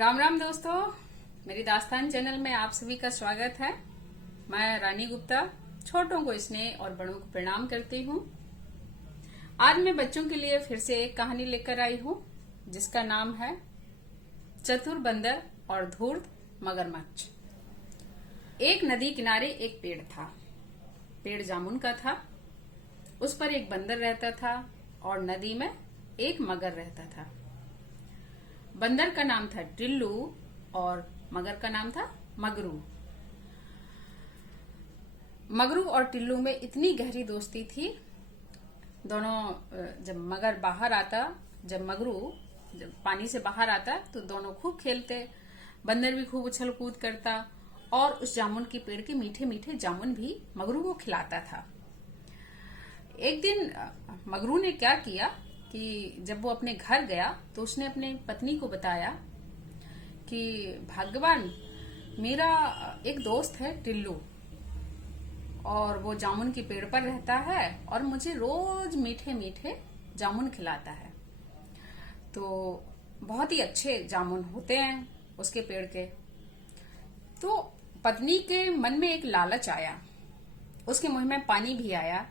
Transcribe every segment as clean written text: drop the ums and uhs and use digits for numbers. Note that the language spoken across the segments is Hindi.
राम राम दोस्तों, मेरी दास्तान चैनल में आप सभी का स्वागत है। मैं रानी गुप्ता छोटों को स्नेह और बड़ों को प्रणाम करती हूँ। आज मैं बच्चों के लिए फिर से एक कहानी लेकर आई हूँ जिसका नाम है चतुर बंदर और धूर्त मगरमच्छ। एक नदी किनारे एक पेड़ था। पेड़ जामुन का था। उस पर एक बंदर रहता था और नदी में एक मगर रहता था। बंदर का नाम था टिल्लू और मगर का नाम था मगरू। मगरू और टिल्लू में इतनी गहरी दोस्ती थी। दोनों जब मगरू जब पानी से बाहर आता तो दोनों खूब खेलते। बंदर भी खूब उछल कूद करता और उस जामुन के पेड़ के मीठे मीठे जामुन भी मगरू को खिलाता था। एक दिन मगरू ने क्या किया कि जब वो अपने घर गया तो उसने अपने पत्नी को बताया कि भगवान, मेरा एक दोस्त है टिल्लू और वो जामुन के पेड़ पर रहता है और मुझे रोज मीठे मीठे जामुन खिलाता है। तो बहुत ही अच्छे जामुन होते हैं उसके पेड़ के। तो पत्नी के मन में एक लालच आया, उसके मुंह में पानी भी आया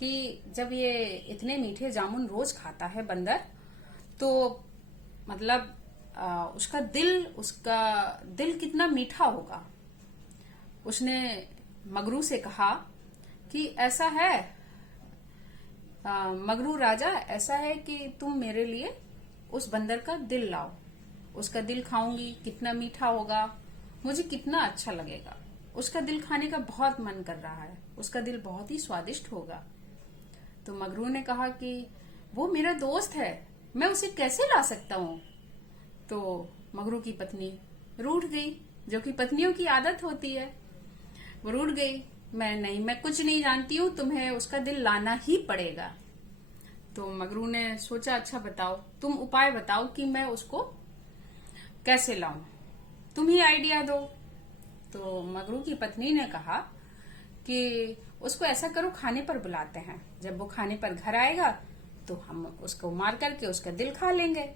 कि जब ये इतने मीठे जामुन रोज खाता है बंदर, तो मतलब उसका दिल कितना मीठा होगा। उसने मगरू से कहा कि ऐसा है मगरू राजा, ऐसा है कि तुम मेरे लिए उस बंदर का दिल लाओ। उसका दिल खाऊंगी, कितना मीठा होगा, मुझे कितना अच्छा लगेगा। उसका दिल खाने का बहुत मन कर रहा है, उसका दिल बहुत ही स्वादिष्ट होगा। तो मगरू ने कहा कि वो मेरा दोस्त है, मैं उसे कैसे ला सकता हूँ। तो मगरू की पत्नी रूठ गई, जो कि पत्नियों की आदत होती है। वो रूठ गई, मैं कुछ नहीं जानती हूँ, तुम्हें उसका दिल लाना ही पड़ेगा। तो मगरू ने सोचा, अच्छा बताओ, तुम उपाय बताओ कि मैं उसको कैसे लाऊं, तुम ही आइडिया दो। तो मगरू की पत्नी ने कहा कि उसको ऐसा करो, खाने पर बुलाते हैं। जब वो खाने पर घर आएगा तो हम उसको मार करके उसका दिल खा लेंगे।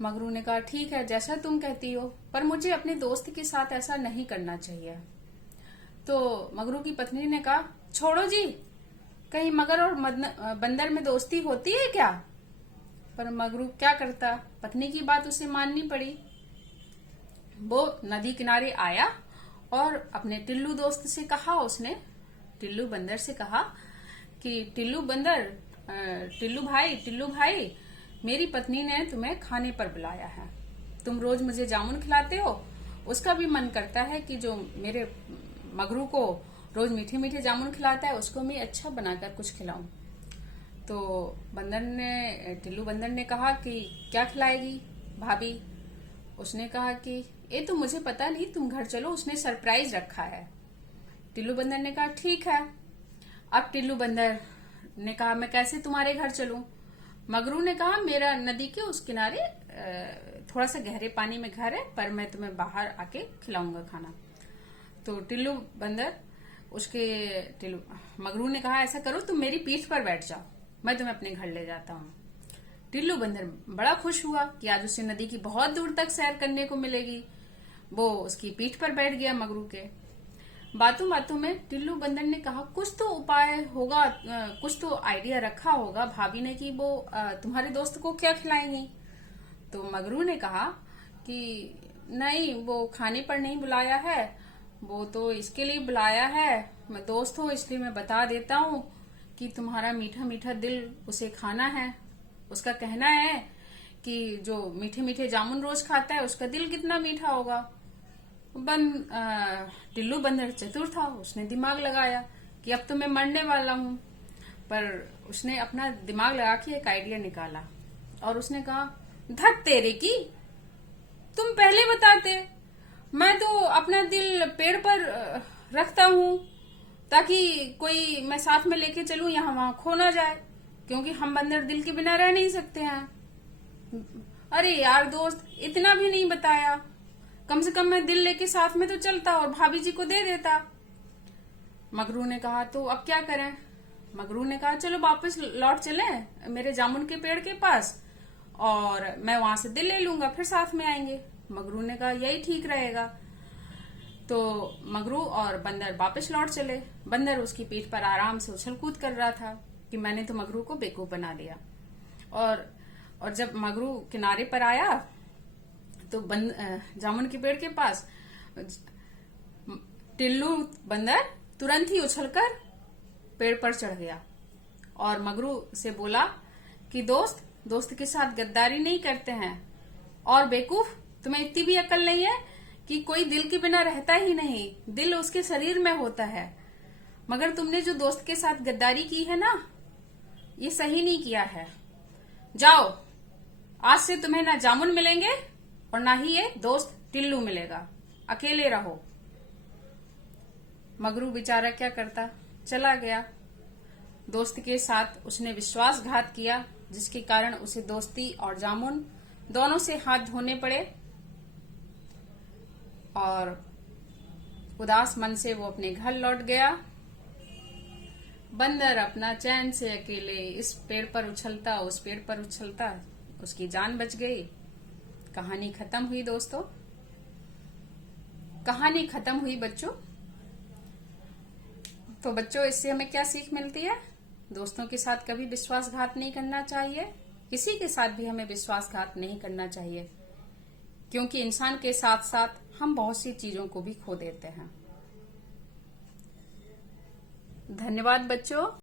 मगरू ने कहा ठीक है, जैसा तुम कहती हो, पर मुझे अपने दोस्त के साथ ऐसा नहीं करना चाहिए। तो मगरू की पत्नी ने कहा छोड़ो जी, कहीं मगर और बंदर में दोस्ती होती है क्या। पर मगरू क्या करता, पत्नी की बात उसे माननी पड़ी। वो नदी किनारे आया और अपने टिल्लू दोस्त से कहा, उसने टिल्लू बंदर से कहा कि टिल्लू भाई, मेरी पत्नी ने तुम्हें खाने पर बुलाया है। तुम रोज मुझे जामुन खिलाते हो, उसका भी मन करता है कि जो मेरे मगरू को रोज मीठे मीठे जामुन खिलाता है उसको मैं अच्छा बनाकर कुछ खिलाऊं। तो टिल्लू बंदर ने कहा कि क्या खिलाएगी भाभी। उसने कहा कि ये तो मुझे पता नहीं, तुम घर चलो, उसने सरप्राइज रखा है। टिल्लू बंदर ने कहा ठीक है। अब टिल्लू बंदर ने कहा मैं कैसे तुम्हारे घर चलूं। मगरू ने कहा मेरा नदी के उस किनारे थोड़ा सा गहरे पानी में घर है, पर मैं तुम्हें बाहर आके खिलाऊंगा खाना। तो मगरू ने कहा ऐसा करो, तुम मेरी पीठ पर बैठ जाओ, मैं तुम्हें अपने घर ले जाता हूँ। टिल्लू बंदर बड़ा खुश हुआ कि आज उसे नदी की बहुत दूर तक सैर करने को मिलेगी। वो उसकी पीठ पर बैठ गया मगरू के। बातों बातों में टिल्लू बंदर ने कहा कुछ तो उपाय होगा, कुछ तो आइडिया रखा होगा भाभी ने कि वो तुम्हारे दोस्त को क्या खिलाएंगी। तो मगरू ने कहा कि नहीं, वो खाने पर नहीं बुलाया है, वो तो इसके लिए बुलाया है, मैं दोस्त हूँ इसलिए मैं बता देता हूँ कि तुम्हारा मीठा मीठा दिल उसे खाना है। उसका कहना है कि जो मीठे मीठे जामुन रोज खाता है उसका दिल कितना मीठा होगा। टिल्लू बंदर चतुर था, उसने दिमाग लगाया कि अब तो मैं मरने वाला हूँ। पर उसने अपना दिमाग लगा के एक आइडिया निकाला और उसने कहा धत तेरे की, तुम पहले बताते, मैं तो अपना दिल पेड़ पर रखता हूँ ताकि कोई मैं साथ में लेके चलूं, यहाँ वहां खो ना जाए, क्योंकि हम बंदर दिल के बिना रह नहीं सकते हैं। अरे यार दोस्त, इतना भी नहीं बताया, कम से कम मैं दिल लेके साथ में तो चलता और भाभी जी को दे देता। मगरू ने कहा तो अब क्या करें। मगरू ने कहा चलो वापस लौट चलें मेरे जामुन के पेड़ के पास और मैं वहां से दिल ले लूंगा, फिर साथ में आएंगे। मगरू ने कहा यही ठीक रहेगा। तो मगरू और बंदर वापस लौट चले। बंदर उसकी पीठ पर आराम से उछल कूद कर रहा था कि मैंने तो मगरू को बेवकूफ बना दिया। और जब मगरू किनारे पर आया तो जामुन के पेड़ के पास टिल्लू बंदर तुरंत ही उछलकर पेड़ पर चढ़ गया और मगरू से बोला कि दोस्त के साथ गद्दारी नहीं करते हैं। और बेवकूफ, तुम्हें इतनी भी अकल नहीं है कि कोई दिल के बिना रहता ही नहीं, दिल उसके शरीर में होता है। मगर तुमने जो दोस्त के साथ गद्दारी की है ना, ये सही नहीं किया है। जाओ, आज से तुम्हें ना जामुन मिलेंगे और ना ही ये दोस्त टिल्लू मिलेगा, अकेले रहो। मगरू बेचारा क्या करता, चला गया। दोस्त के साथ उसने विश्वासघात किया, जिसके कारण उसे दोस्ती और जामुन दोनों से हाथ धोने पड़े। और उदास मन से वो अपने घर लौट गया। बंदर अपना चैन से अकेले इस पेड़ पर उछलता, उस पेड़ पर उछलता, उसकी जान बच गई। कहानी खत्म हुई दोस्तों, कहानी खत्म हुई बच्चों। तो बच्चों, इससे हमें क्या सीख मिलती है? दोस्तों के साथ कभी विश्वासघात नहीं करना चाहिए, किसी के साथ भी हमें विश्वासघात नहीं करना चाहिए, क्योंकि इंसान के साथ साथ हम बहुत सी चीजों को भी खो देते हैं। धन्यवाद बच्चों।